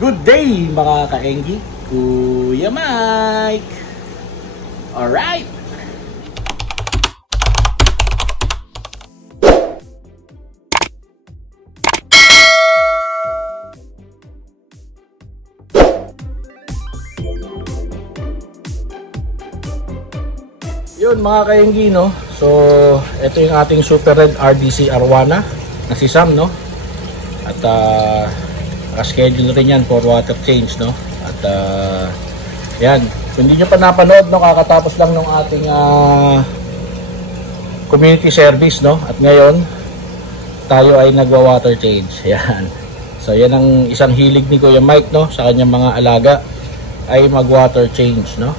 Good day mga ka-Engi, Kuya Mike. Alright. Yun mga ka-Engi, no? So, ito yung ating Super Red RDC Arowana na si Sam, no? At naka-schedule rin yan for water change, no? At yan, kung hindi nyo pa napanood, no, kakatapos lang ng ating community service, no? At ngayon tayo ay nagwa-water change. Yan. So yan ang isang hilig ni Kuya Mike, no, sa kanyang mga alaga ay mag-water change, no?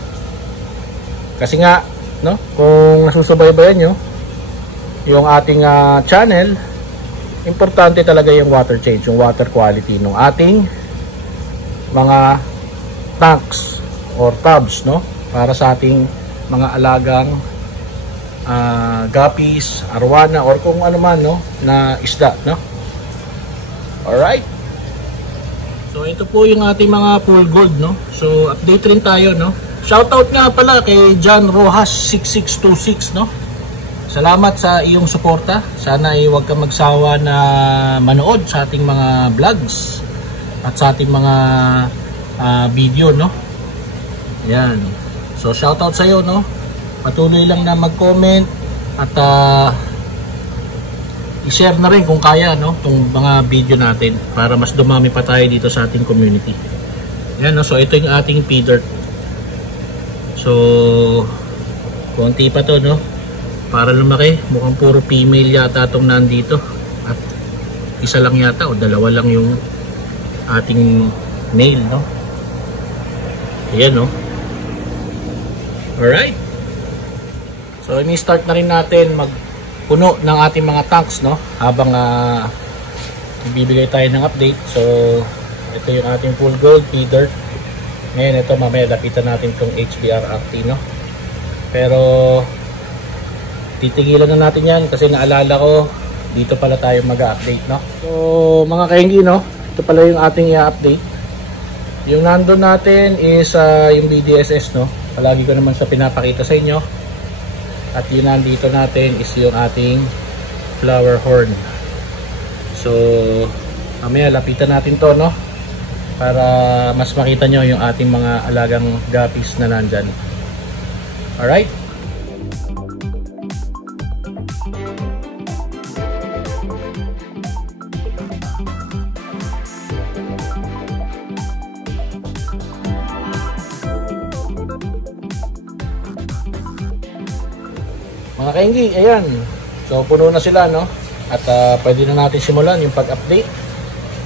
Kasi nga, no, kung nasusubaybayan nyo yung ating channel, importante talaga yung water change, yung water quality ng ating mga tanks or tubs, no, para sa ating mga alagang guppies, arwana, or kung ano man, no, na isda, no. Alright, so ito po yung ating mga full gold, no. So update rin tayo, no. Shoutout nga pala kay John Rojas 6626, no. Salamat sa iyong suporta. Sana ay huwag kang magsawa na manood sa ating mga vlogs at sa ating mga video, no. Yan. So shoutout sa iyo, no. Patuloy lang na mag-comment at i-share na rin kung kaya, no, tong mga video natin para mas dumami pa tayo dito sa ating community. Yan, no. So ito yung ating feeder. So konti pa to, no, para lumaki. Mukhang puro female yata itong nandito at isa lang yata o dalawa lang yung ating male, no. Ayan, no. Alright, so ini-start na rin natin magpuno ng ating mga tanks, no, habang bibigay tayo ng update. So ito yung ating full gold feeder. Ngayon ito, mamaya lapitan natin itong HBRRT, no. Pero titigilan na natin yan kasi naalala ko dito pala tayo mag-update, no. So mga ka-Engi, no, ito pala yung ating i-update. Yung nandun natin is yung BDSS, no. Palagi ko naman sa pinapakita sa inyo. At yung nandito natin is yung ating flower horn. So mamaya lapitan natin to, no, para mas makita nyo yung ating mga alagang guppies na nandyan. Alright, mga ka-Engi, ayan. So puno na sila, no. At pwede na natin simulan yung pag-update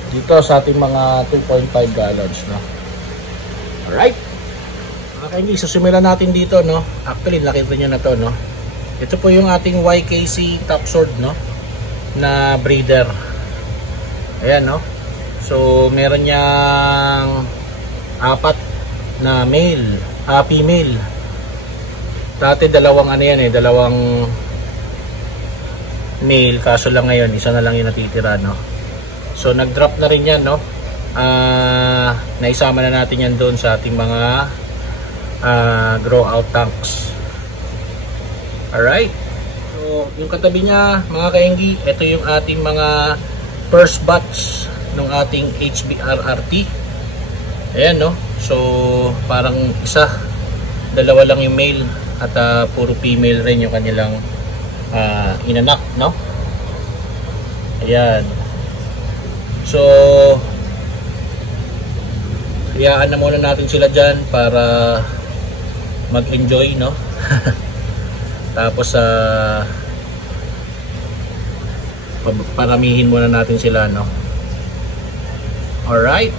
dito sa ating mga 2.5 gallons, no. Alright, mga ka-Engi, so simulan natin dito, no. Actually nakita nyo na to, no. Ito po yung ating YKC top sword, no, na breeder. Ayan, no. So meron niyang 4 na male, female. Dati dalawang ano yan, dalawang male, kaso lang ngayon isa na lang yung natitira, no. So nag-drop na rin yan, no. Naisama na natin yan doon sa ating mga grow out tanks. Alright, so yung katabi niya, mga ka-Engi, ito yung ating mga first batch ng ating HBRRT. Ayan, no. So parang dalawa lang yung male at puro female rin yung kanilang inanak, no. Ayan. So hayaan na muna natin sila dyan para mag-enjoy, no. Tapos paramihin muna natin sila, no. Alright,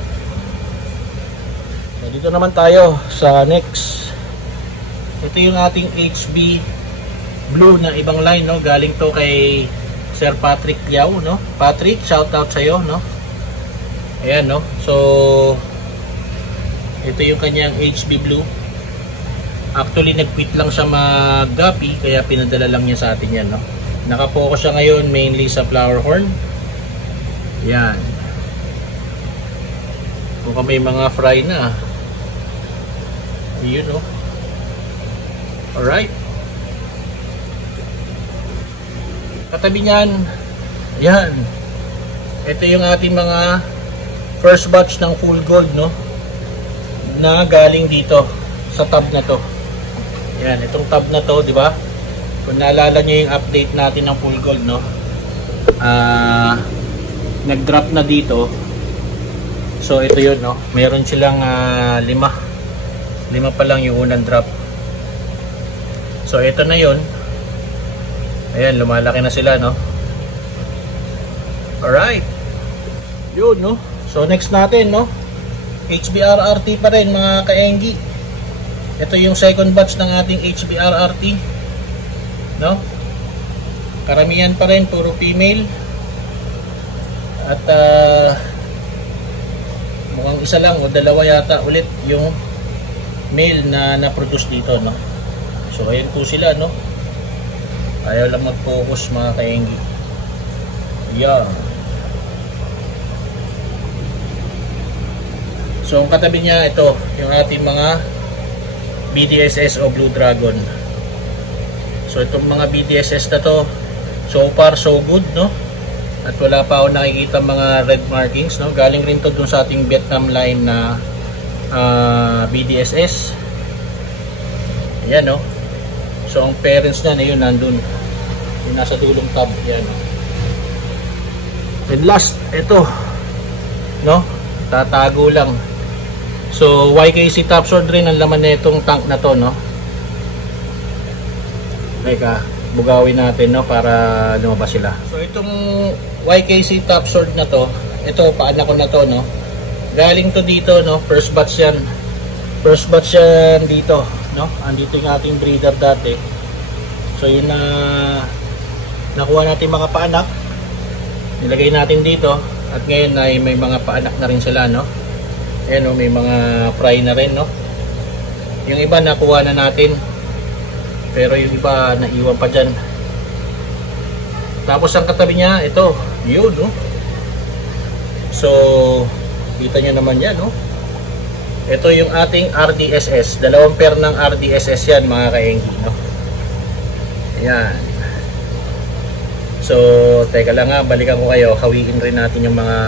so dito naman tayo sa next. Ito yung ating HB Blue na ibang line, no. Galing to kay Sir Patrick Liao, no. Patrick, shout out sa iyo, no. Ayan, no. So ito yung kanyang HB Blue. Actually nag-quit lang siya mag-guppy, kaya pinadala lang niya sa atin yan, no. Nakapokus siya ngayon mainly sa flower horn. Yan. Mukhang may mga fry na. Yun, no? Alright. Katabi niyan, yan. Ito yung ating mga first batch ng full gold, no? Na galing dito sa tab na to. Yan, itong tab na to, di ba? Kung naalala nyo yung update natin ng full gold, no? Nag-drop na dito. So ito yun, no? Meron silang 5 pa lang yung unang drop. So ito na yun. Ayan, lumalaki na sila, no? Alright. Yun, no? So next natin, no? HBRRT pa rin, mga kaenggi. Ito yung second batch ng ating HBRRT, no? Karamihan pa rin puro female. At mukhang isa lang o dalawa yata ulit yung male na na-produce dito, no? So ayun po sila, no? Ayaw lang mag-focus, mga kaenggi. Yeah. So ang katabi niya, ito yung ating mga BDSS o Blue Dragon. So itong mga BDSS na to, so far so good, no? At wala pa ako nakikita mga red markings, no? Galing rin to dun sa ating Vietnam line na BDSS. Ayan, no? So ang parents niya na yun nandun, yung nasa dulong tab. Ayan, no? And last, ito, no? Tatago lang. So YKC top sword rin ang laman na itong tank na to, no? Teka, bugawin natin, no, para lumabas sila. So itong YKC top sword na to, ito paanak ko na to, no? Galing to dito, no? First batch yan. First batch yan dito, no? Andito yung ating breeder dati. So yun na nakuha natin mga paanak. Nilagay natin dito at ngayon ay may mga paanak na rin sila, no? Ayan, no, may mga fry na rin, no? Yung iba nakuha na natin, pero yung iba naiwan pa dyan. Tapos ang katabi niya, ito, yun, no? So kita nyo naman yan, no? Ito yung ating RDSS. Dalawang pair ng RDSS yan, mga kaenggi, no? Ayan. So teka lang nga, balikan ko kayo. Hawiin rin natin yung mga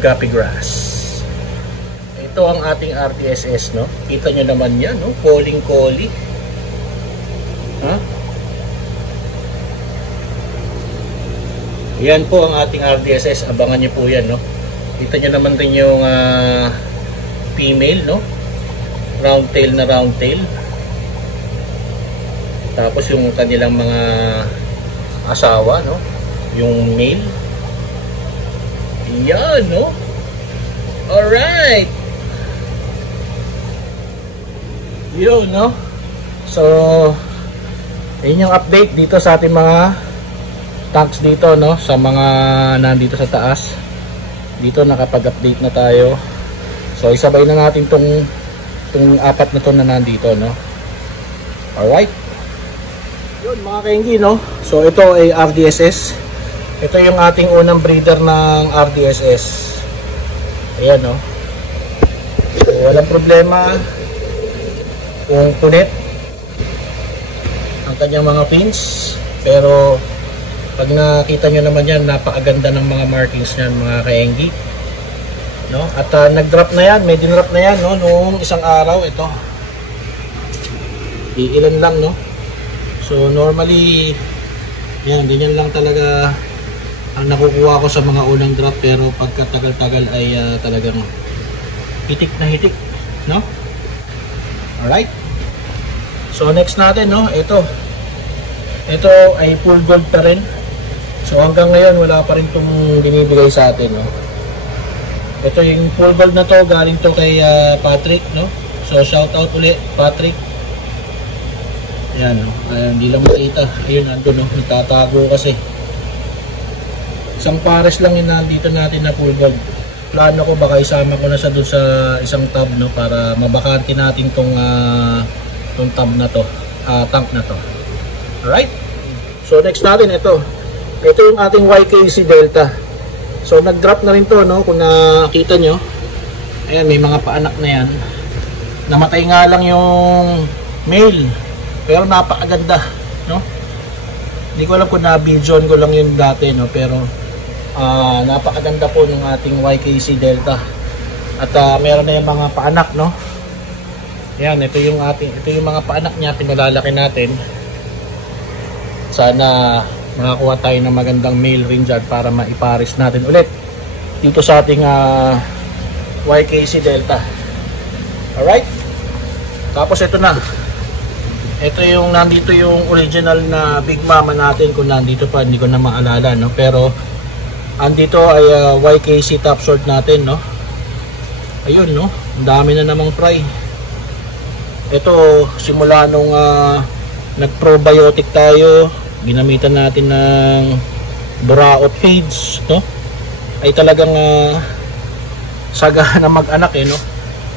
guppy grass. Ito ang ating RDSS, no? Kita nyo naman yan, no? Calling. Ha? Yan po ang ating RDSS. Abangan nyo po yan, no? Kita nyo naman rin yung female, no? Round tail na round tail. Tapos yung kanilang mga asawa, no? Yung male. Yan, no? Alright. Yun, no? So yun yung update dito sa ating mga tanks dito, no? Sa mga nandito sa taas. Dito nakapag-update na tayo. So isabay na natin tong apat na to na nandito, no? Alright. Yun, mga kaenggi, no? So ito ay RDSS. Ito yung ating unang breeder ng RDSS. Ayan, no? So walang problema kung punit ang kanyang mga fins, pero pag nakita nyo naman yan, napakaganda ng mga markings nyan, mga kaenggi, no? At nag-drop na yan, may dinrop na yan, no? Noong isang araw. Ito iilan lang, no? So normally yan, ganyan lang talaga ang nakukuha ko sa mga unang drop, pero pagkatagal-tagal ay talagang hitik na hitik, no? Alright. So next natin, no, ito ay full gold pa rin. So hanggang ngayon wala pa rin itong binibigay sa atin, no. Ito yung full gold na to, galing to kay Patrick, no. So shout out ulit, Patrick. Ayan, no. Hindi lang makita. Ayun, nandun, no, nagtatago kasi. Isang pares lang yung nandito natin na full gold. Plano ko baka isama ko na siya doon sa isang tab, no, para mabakante natin tong tab na to, tank na to. Alright. So next natin, ito yung ating YKC Delta. So nag-drop na rin to, no, kung nakita nyo. Ayan, may mga paanak na yan. Namatay nga lang yung male, pero napakaganda, no? Hindi ko alam kung na-vision ko lang yun dati, no? Pero napakaganda po ng ating YKC Delta. At meron na yung mga paanak, no? Yan, ito yung mga paanak niya, pinalalaki natin. Sana makakuha tayo ng magandang male rin dyan para maiparis natin ulit dito sa ating YKC Delta. Alright? Tapos ito na. Ito yung nandito yung original na Big Mama natin. Kung nandito pa, hindi ko na maalala, no? Pero andito ay YKC top sort natin, no? Ayun, no? Ang dami na namang fry. Ito, simula nung nag-probiotic tayo, ginamitan natin ng Buraot feeds, no? Ay talagang saga na mag-anak, eh, no?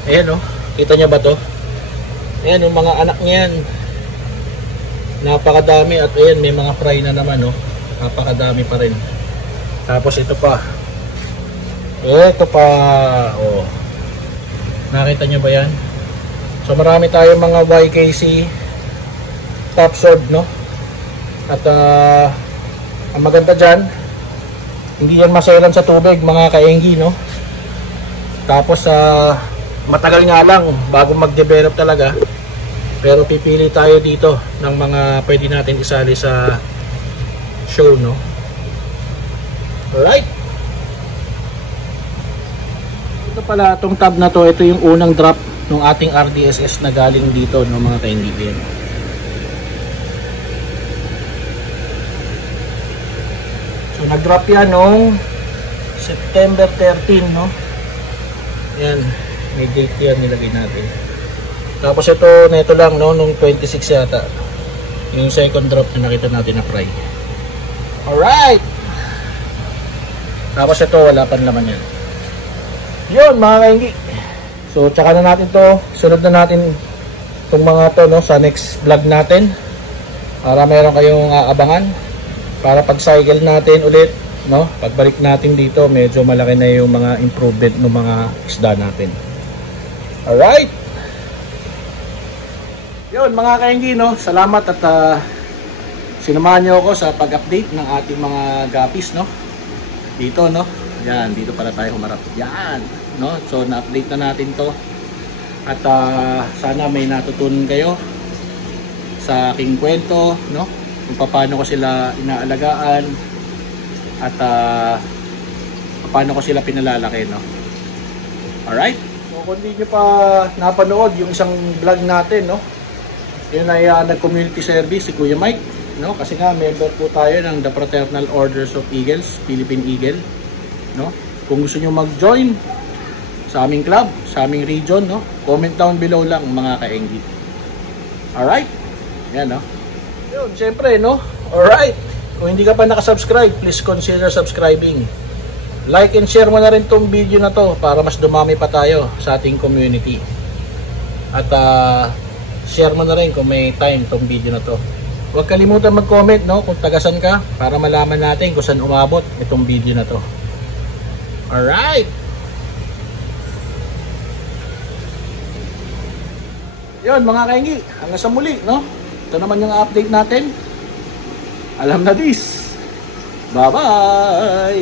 Ayan, no? Kita nyo ba to? Ayan, yung mga anak niyan. Napakadami. At ayan, may mga fry na naman, no? Napakadami pa rin. Tapos ito pa. Ito pa. Oh. Nakita nyo ba yan? So marami tayong mga YKC top sword, no? At ang maganda dyan, hindi yan maselan sa tubig, mga kaenggi, no? Tapos matagal nga lang bago mag-develop talaga. Pero pipili tayo dito ng mga pwede natin isali sa show, no? Alright. Ito pala, itong tab na to, ito yung unang drop ng ating RDSS na galing dito, no, mga kainggitin. So nag-drop yan noong September 13, no? Yan, may date yan nilagay natin. Tapos ito, neto lang, no, nung 26 yata. Yung second drop na nakita natin na fry. Alright! Tapos ito, wala pa naman yan. Yun, mga kainggi. So, tsaka na natin to. Sunod na natin itong mga to, no, sa next vlog natin. Para meron kayong aabangan. Para pag-cycle natin ulit, no, pagbalik natin dito, medyo malaki na yung mga improvement ng mga isda natin. Alright! Yun, mga kainggi, no, salamat at sinamahan nyo ako sa pag-update ng ating mga guppies, no. Dito, no. Yan, dito para tayo humarap. Yan, no. So, na-update na natin to. At sana may natutunan kayo sa aking kwento, no. Kung paano ko sila inaalagaan at paano ko sila pinalalaki, no. Alright? So, kung di nyo pa napanood yung isang vlog natin, no. Yun ay nag-community service si Kuya Mike, no? Kasi nga member po tayo ng The Fraternal Orders of Eagles, Philippine Eagle, no? Kung gusto niyo mag-join sa aming club, sa aming region, no? Comment down below lang, mga kaenggi. Alright? Yan, no? Yun, syempre, no? Alright. Kung hindi ka pa nakasubscribe, please consider subscribing. Like and share mo na rin tong video na to para mas dumami pa tayo sa ating community. At share mo na rin kung may time tong video na to. Huwag kalimutan mag-comment, no, kung tagasan ka para malaman natin kung saan umabot itong video na to. Alright! Yun, mga kainggi, hanggang sa muli, no? Ito naman yung update natin. Alam na this. Bye-bye!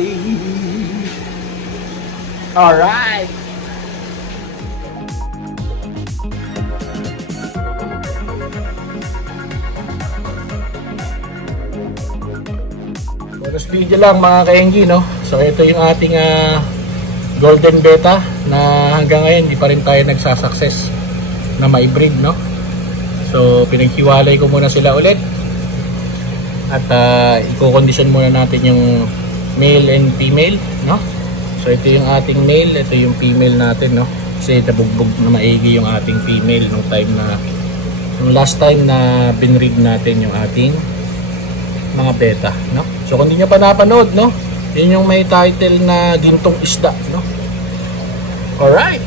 Alright! Bonus video lang, mga kaenggi, no? So ito yung ating golden beta na hanggang ngayon di pa rin tayo nagsasucess na ma-breed, no? So pinaghiwalay ko muna sila ulit at i-condition muna natin yung male and female, no? So ito yung ating male, ito yung female natin, no? Kasi nabugbog na maigi yung ating female nung time na nung last time na binread natin yung ating mga beta, no? So kung hindi nyo pa napanood, no, yun yung may title na Gintong Isda, no? Alright!